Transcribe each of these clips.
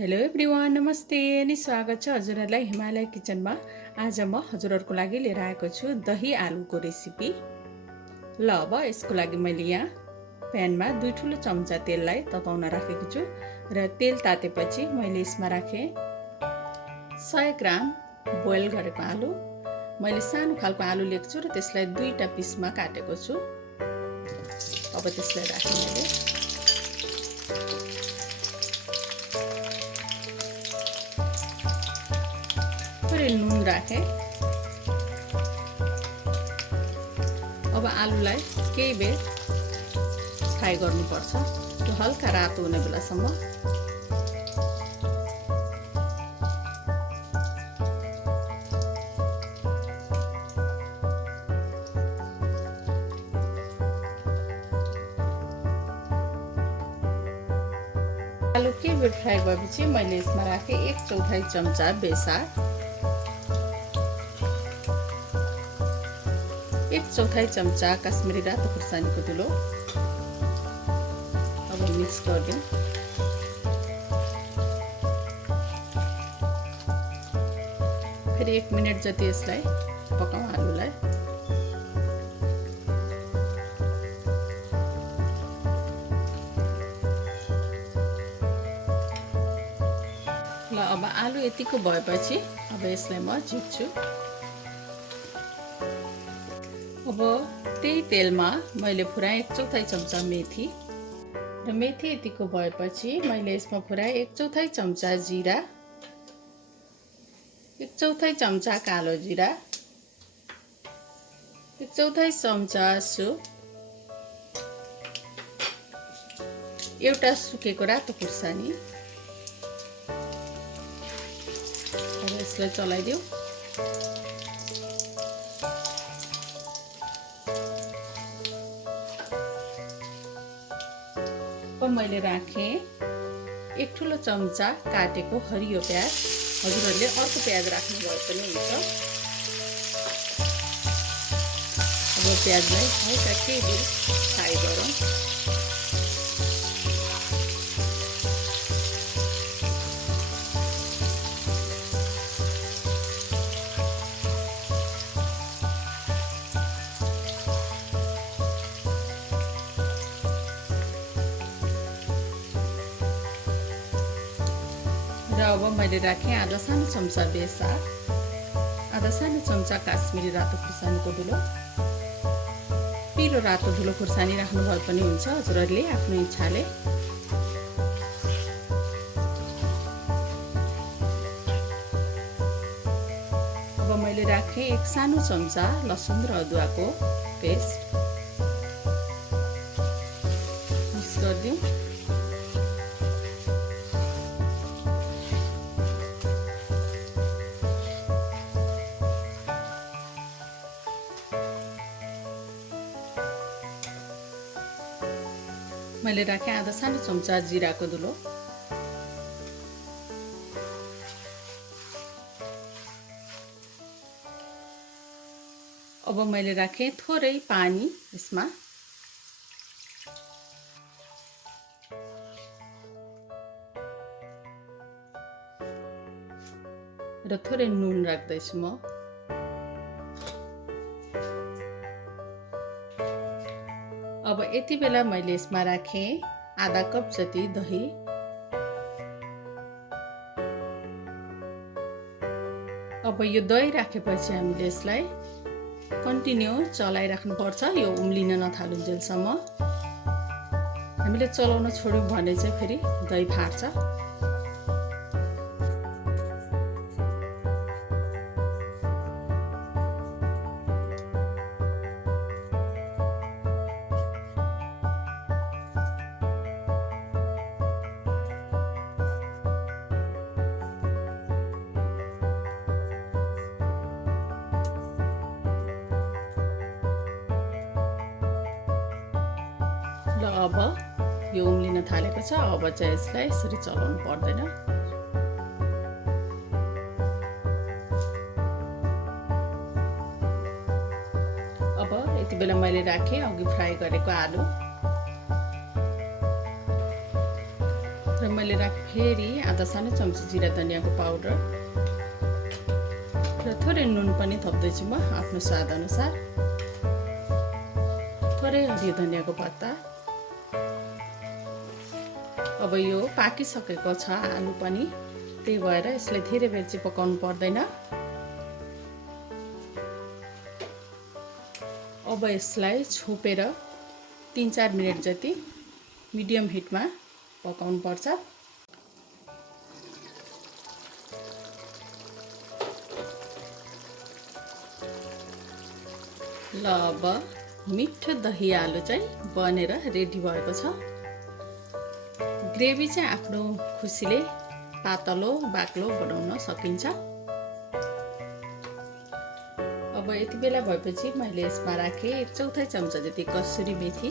Hello everyone, नमस्ते अनि स्वागत छ हजुरहरूलाई हिमालय किचनमा। आज म हजुरहरूको लागि लिएर आएको छु दही आलुको रेसिपी। ल अब यसको लागि मैले यहाँ प्यानमा 2 ठुलो चम्चा तेललाई तताउन राखेको छु र तेल तातेपछि मैले यसमा राखेँ 100 ग्राम बोइल गरेको आलु। मैले सानो खालको आलु लिएको छु र त्यसलाई 2टा पिसमा काटेको छु। अब त्यसलाई राखेँ मैले। थोरै नुन राखेँ। अब आलुलाई केही बेर फ्राई गर्नुपर्छ, त्यो हल्का रातो हुने बेलासम्म। आलु केही बेर फ्राई भएपछि मैले यसमा राखेँ 1/4 चम्चा बेसार, 1/4 चम्चा काश्मिरी रातो खुर्सानीको धुलो। अब मिक्स गरिदिउँ। फेरि 1 मिनट जति यसलाई पकाउँ आलुलाई। ल अब आलु यतिको भएपछि अब यसलाई म झिक्छु। अब त्यही तेलमा मैले पुऱ्याएँ 1/4 चम्चा मेथी र मेथी यतिको भएपछि मैले यसमा पुऱ्याएँ 1/4 चम्चा जिरा, 1/4 चम्चा कालो जिरा, 1/4 चम्चा सुप, एउटा सुकेको रातो खुर्सानी। अब यसलाई चलाइदिउँ। अब मैले राखेँ 1 ठुलो चम्चा काटेको हरियो प्याज। हजुरहरूले अर्को प्याज राख्नु भए पनि हुन्छ। अब प्याजलाई हल्का केही बेर फ्राई गरौँ। र अब मैले राखेँ आधा सानो चम्चा बेसार, आधा सानो चम्चा काश्मिरी रातो खुर्सानीको धुलो। पिरो रातो धुलो खुर्सानी राख्नु भए पनि हुन्छ, हजुरहरूले आफ्नो इच्छाले। अब मैले राखेँ 1 सानो चम्चा लसुन र अदुवाको पेस्ट। मिक्स गरिदिउँ। मैले राखेँ आधा सानो चम्चा जिराको धुलो। अब मैले राखेँ थोरै पानी यसमा। र थोरै नुन राख्दैछु म। अब यति बेला मैले यसमा राखेँ आधा कप जति दही। अब यो दही राखेपछि हामीले यसलाई कन्टिन्यू चलाइराख्नुपर्छ, यो उम्लिन नथालुन्जेलसम्म। हामीले चलाउन छोड्यौँ भने चाहिँ फेरि दही फाट्छ। ल अब यो उम्लिन थालेको छ। अब चाहिँ यसलाई यसरी चलाउनु पर्दैन। अब यति बेला मैले राखेँ अघि फ्राई गरेको आलु। र मैले फेरि आधा सानो चम्ची जिरा धनियाँको पाउडर र थोरै नुन पनि थप्दैछु म आफ्नो स्वाद अनुसार। थोरै हरियो धनियाँको पत्ता। अब यो पाकिसकेको छ आलु पनि, त्यही भएर यसलाई धेरै बेर चाहिँ पकाउनु पर्दैन। अब यसलाई छोपेर 3-4 मिनेट जति मिडियम हिटमा पकाउनु पर्छ। ल अब मिठो दही आलु चाहिँ बनेर रेडी भएको छ। ग्रेभी चाहिँ आफ्नो खुसीले पातलो बाक्लो बनाउन सकिन्छ। अब यति बेला भएपछि मैले यसमा राखेँ 1/4 चम्चा जति कसुरी मेथी,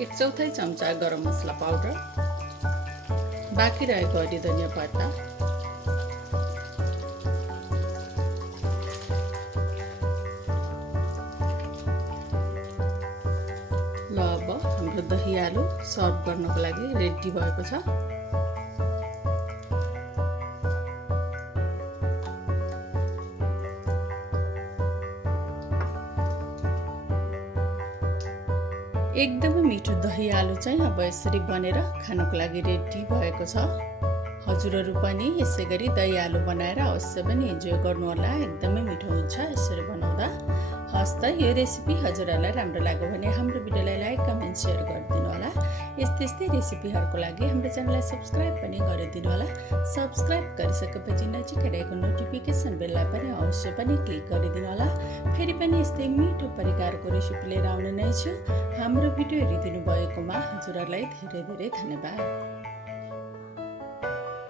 1/4 चम्चा गरम मसला पाउडर, बाँकी रहेको हरियो धनिया पत्ता, ल अब हाम्रो दही आलु सर्भ गर्नको लागि रेडी भएको छ। एकदमै मिठो दही आलु चाहिँ अब यसरी बनेर खानको लागि रेडी भएको छ। हजुरहरू पनि यसै गरी दही आलु बनाएर अवश्य पनि इन्जोय गर्नुहोला। एकदमै मिठो हुन्छ यसरी बनाउँदा। हस् त, यो रेसिपी हजुरहरूलाई राम्रो लाग्यो भने हाम्रो भिडियोलाई लाइक, कमेन्ट, सेयर गरिदिनु होला। यस्तै रेसिपीहरूको लागि हाम्रो च्यानललाई सब्स्क्राइब पनि गरिदिनु होला। सब्स्क्राइब गरिसकेपछि नजिकै रहेको नोटिफिकेसन बेललाई पनि अवश्य पनि क्लिक गरिदिनु होला। फेरि पनि यस्तै मिठो परिकारको रेसिपी लिएर आउने नै छु। हाम्रो भिडियो हेरिदिनु भएकोमा हजुरहरूलाई धेरै धेरै धन्यवाद।